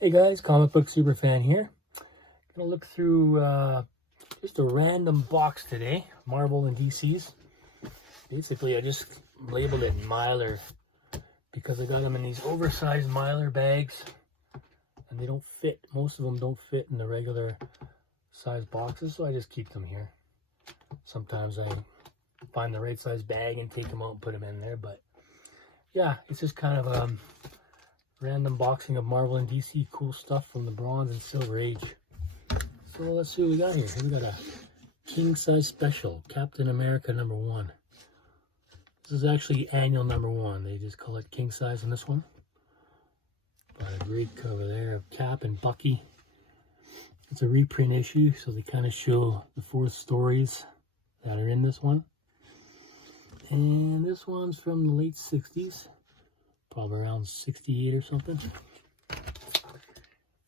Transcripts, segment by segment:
Hey guys, comic book super fan here. Gonna look through just a random box today, Marvel and DC's. Basically, I just labeled it Mylar because I got them in these oversized Mylar bags, and they don't fit. Most of them don't fit in the regular size boxes, so I just keep them here. Sometimes I find the right size bag and take them out and put them in there, but yeah, it's just kind of random boxing of Marvel and DC cool stuff from the Bronze and Silver Age. So let's see what we got here. We got a king size special, Captain America #1. This is actually annual #1. They just call it king size in this one. But a great cover there of Cap and Bucky. It's a reprint issue, so they kind of show the 4 stories that are in this one. And this one's from the late 60s. Probably around 68 or something.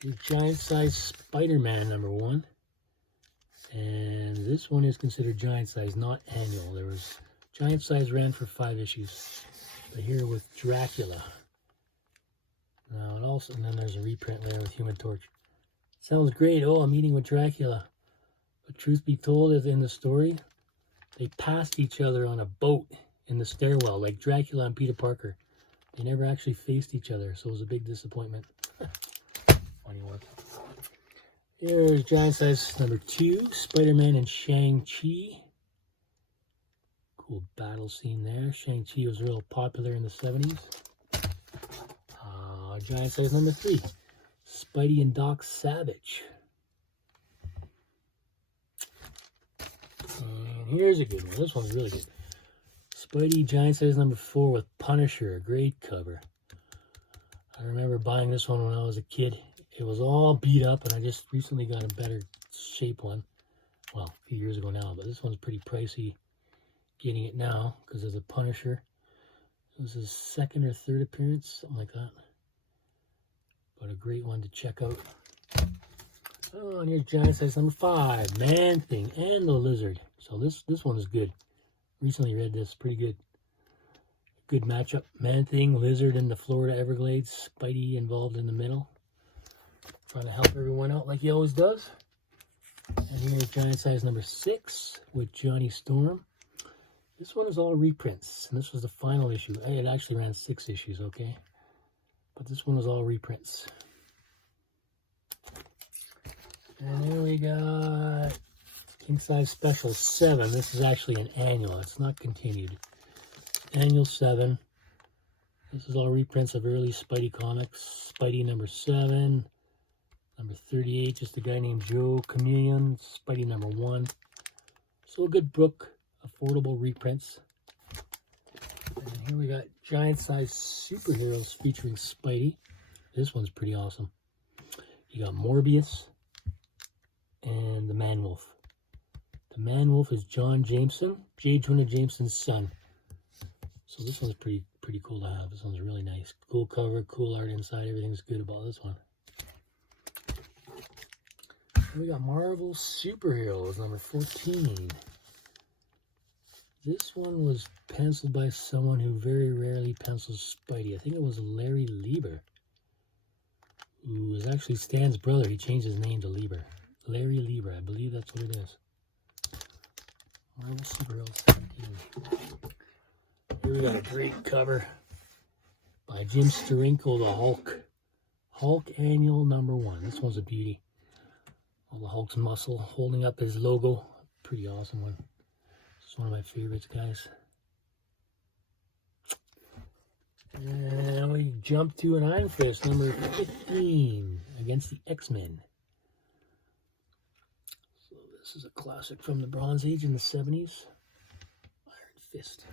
Here's giant size Spider-Man #1. And this one is considered giant size, not annual. There was giant size ran for 5 issues. But here with Dracula. Now it also, and then there's a reprint there with Human Torch. Sounds great. Oh, a meeting with Dracula. But truth be told, is in the story, they passed each other on a boat in the stairwell, like Dracula and Peter Parker. They never actually faced each other, so it was a big disappointment. Funny one. Here's giant size #2, Spider-Man and Shang-Chi. Cool battle scene there. Shang-Chi was real popular in the 70s. Giant size #3, Spidey and Doc Savage. And here's a good one. This one's really good. Spidey giant size #4 with Punisher, a great cover. I remember buying this one when I was a kid. It was all beat up, and I just recently got a better shape one. Well, a few years ago now, but this one's pretty pricey getting it now because of the Punisher. It was his 2nd or 3rd appearance, something like that. But a great one to check out. Oh, and here's giant size #5, Man-Thing and the Lizard. So this one is good. Recently read this, pretty good. Good matchup. Man-Thing, Lizard in the Florida Everglades, Spidey involved in the middle. Trying to help everyone out like he always does. And here's giant size #6 with Johnny Storm. This one is all reprints, and this was the final issue. It actually ran 6 issues, okay? But this one was all reprints. And then we got king size special 7. This is actually an annual. It's not continued. Annual 7. This is all reprints of early Spidey comics. Spidey #7. #38, just a guy named Joe Chameleon. Spidey #1. So a good book. Affordable reprints. And here we got giant size superheroes featuring Spidey. This one's pretty awesome. You got Morbius and the Man-Wolf. The Man-Wolf is John Jameson, J. Jonah Jameson's son. So this one's pretty cool to have. This one's really nice. Cool cover, cool art inside. Everything's good about this one. We got Marvel Superheroes #14. This one was penciled by someone who very rarely pencils Spidey. I think it was Larry Lieber, who is actually Stan's brother. He changed his name to Lieber. Larry Lieber, I believe that's what it is. Marvel Superheroes 17. Here we got a great cover by Jim Steranko, the Hulk. Hulk Annual #1. This one's a beauty. All the Hulk's muscle holding up his logo. Pretty awesome one. It's one of my favorites, guys. And we jump to an Iron Fist #15 against the X-Men. So this is a classic from the Bronze Age in the 70s. Iron Fist.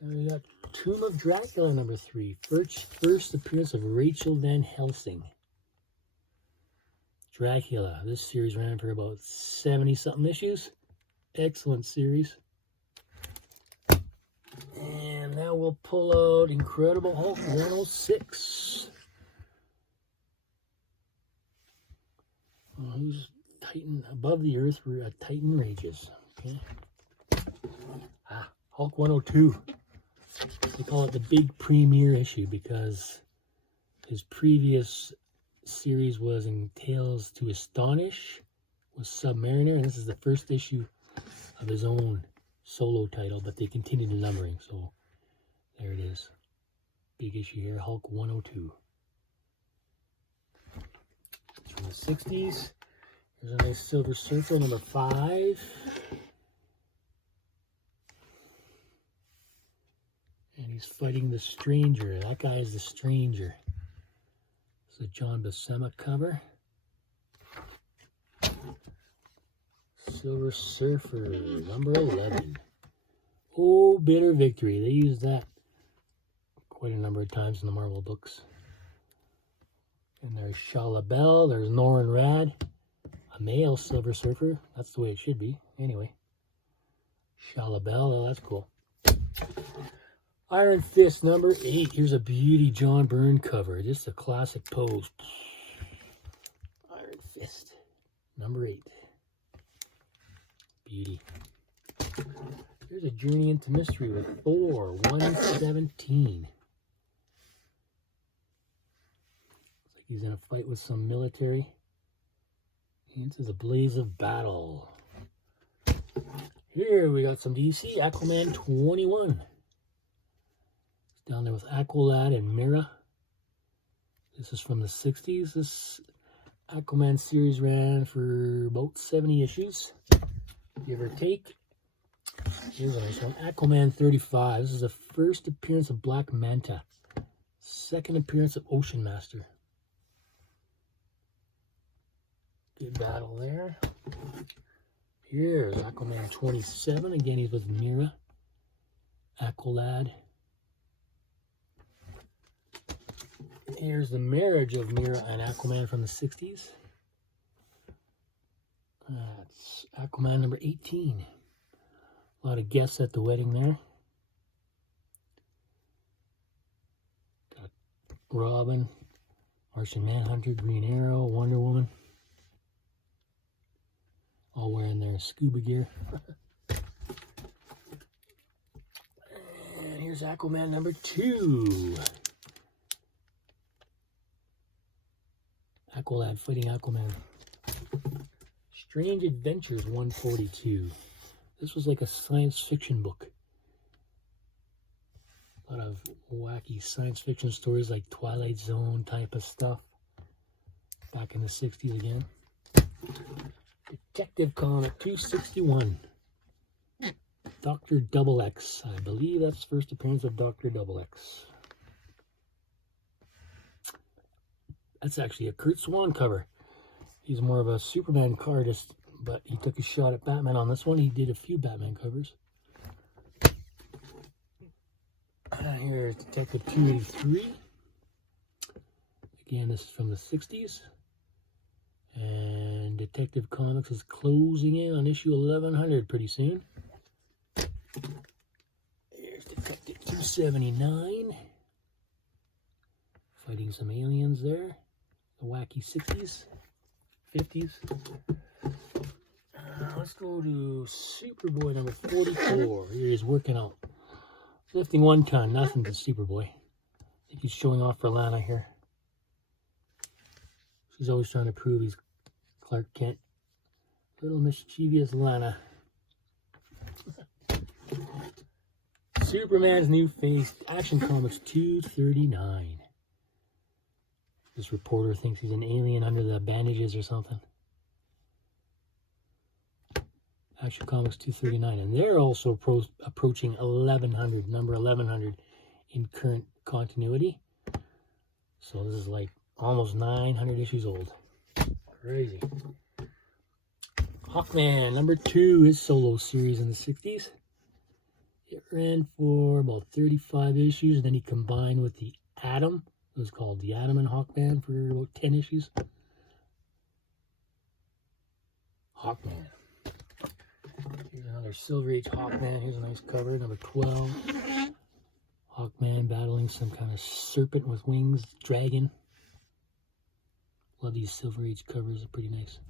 And we got Tomb of Dracula #3. First appearance of Rachel Van Helsing. Dracula. This series ran for about 70-something issues. Excellent series. And now we'll pull out Incredible Hulk 106. Who's Titan above the earth where a Titan rages? Okay. Hulk 102. They call it the big premiere issue because His previous series was in Tales to Astonish with Submariner, and this is the first issue of his own solo title, but they continue the numbering, so there it is. Big issue here, Hulk 102. It's from the 60s. Here's a nice Silver Surfer, number 5. And he's fighting the Stranger. That guy is the Stranger. It's a John Buscema cover. Silver Surfer, number 11. Oh, Bitter Victory. They use that quite a number of times in the Marvel books. And there's Shala Bell. There's Norrin Rad. A male Silver Surfer. That's the way it should be. Anyway. Shala Bell. Oh, that's cool. Iron Fist, number 8. Here's a beauty John Byrne cover. Just a classic pose. Iron Fist, number 8. Beauty. Here's a Journey into Mystery with Thor, 117. Looks like he's in a fight with some military. And this is a Blaze of Battle. Here we got some DC, Aquaman 21. Down there with Aqualad and Mira. This is from the 60s. This Aquaman series ran for about 70 issues, give or take. Here's a nice one. Aquaman 35. This is the first appearance of Black Manta. Second appearance of Ocean Master. Good battle there. Here's Aquaman 27. Again, he's with Mira. Aqualad. Here's the marriage of Mira and Aquaman from the 60s. That's Aquaman number 18. A lot of guests at the wedding there. Got Robin, Martian Manhunter, Green Arrow, Wonder Woman. All wearing their scuba gear. And here's Aquaman number 2. Aqualad fighting Aquaman. Strange Adventures 142. This was like a science fiction book. A lot of wacky science fiction stories like Twilight Zone type of stuff. Back in the 60s again. Detective Comic 261. Dr. Double X. I believe that's the first appearance of Dr. Double X. That's actually a Kurt Swan cover. He's more of a Superman artist, but he took a shot at Batman on this one. He did a few Batman covers. Here's Detective 283. Again, this is from the 60s. And Detective Comics is closing in on issue 1100 pretty soon. Here's Detective 279. Fighting some aliens there. The wacky 60s, 50s. Let's go to Superboy number 44. Here he's working out. Lifting 1 ton, nothing to Superboy. I think he's showing off for Lana here. She's always trying to prove he's Clark Kent. Little mischievous Lana. Superman's New Face, Action Comics 239. This reporter thinks he's an alien under the bandages or something. Action Comics 239. And they're also approaching 1100, number 1100 in current continuity. So this is like almost 900 issues old. Crazy. Hawkman, number 2, his solo series in the 60s. It ran for about 35 issues, and then he combined with the Atom. It was called the Atom and Hawkman for about 10 issues. Hawkman. Here's another Silver Age Hawkman. Here's a nice cover, number 12. Hawkman battling some kind of serpent with wings, dragon. Love these Silver Age covers, they're pretty nice.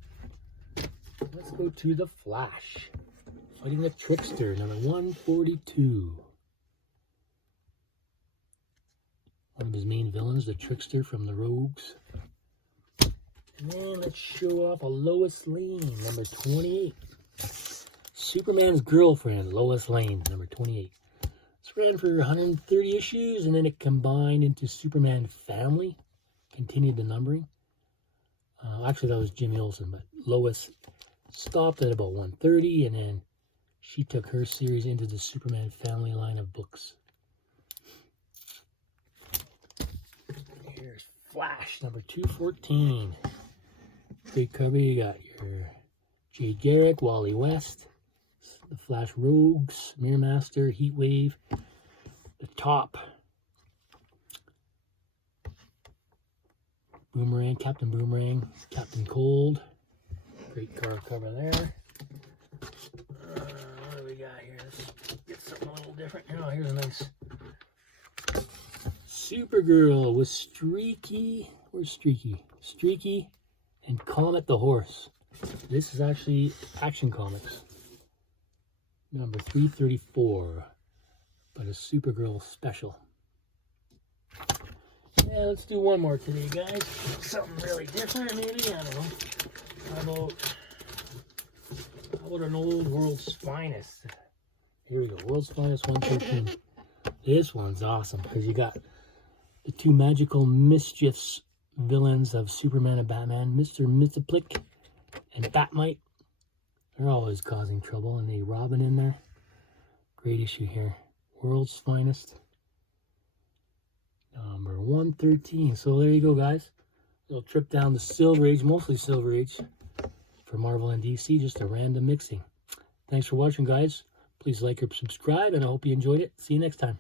Let's go to The Flash. Fighting the Trickster, number 142. One of his main villains, the Trickster from the Rogues. And then let's show off a Lois Lane, number 28. Superman's girlfriend, Lois Lane, number 28. This ran for 130 issues, and then it combined into Superman Family. Continued the numbering. Actually, that was Jimmy Olsen, but Lois stopped at about 130, and then she took her series into the Superman Family line of books. Here's Flash, number 214. Great cover. You got your Jay Garrick, Wally West, the Flash Rogues, Mirror Master, Heatwave, the Top, Boomerang, Captain Boomerang, Captain Cold. Great car cover there. What do we got here? Let's get something a little different. Oh, here's a nice Supergirl with Streaky. Where's Streaky? Streaky and Comet the Horse. This is actually Action Comics. Number 334. But a Supergirl special. Yeah, let's do one more today, guys. Something really different, maybe. I don't know. How about an old World's Finest? Here we go. World's Finest 113. This one's awesome because you got the two magical mischiefs villains of Superman and Batman, Mr. Mxyzptlk and Batmite. They're always causing trouble, and they Robin in there. Great issue here. World's Finest. Number 113. So there you go, guys. A little trip down the Silver Age, mostly Silver Age, for Marvel and DC. Just a random mixing. Thanks for watching, guys. Please like or subscribe, and I hope you enjoyed it. See you next time.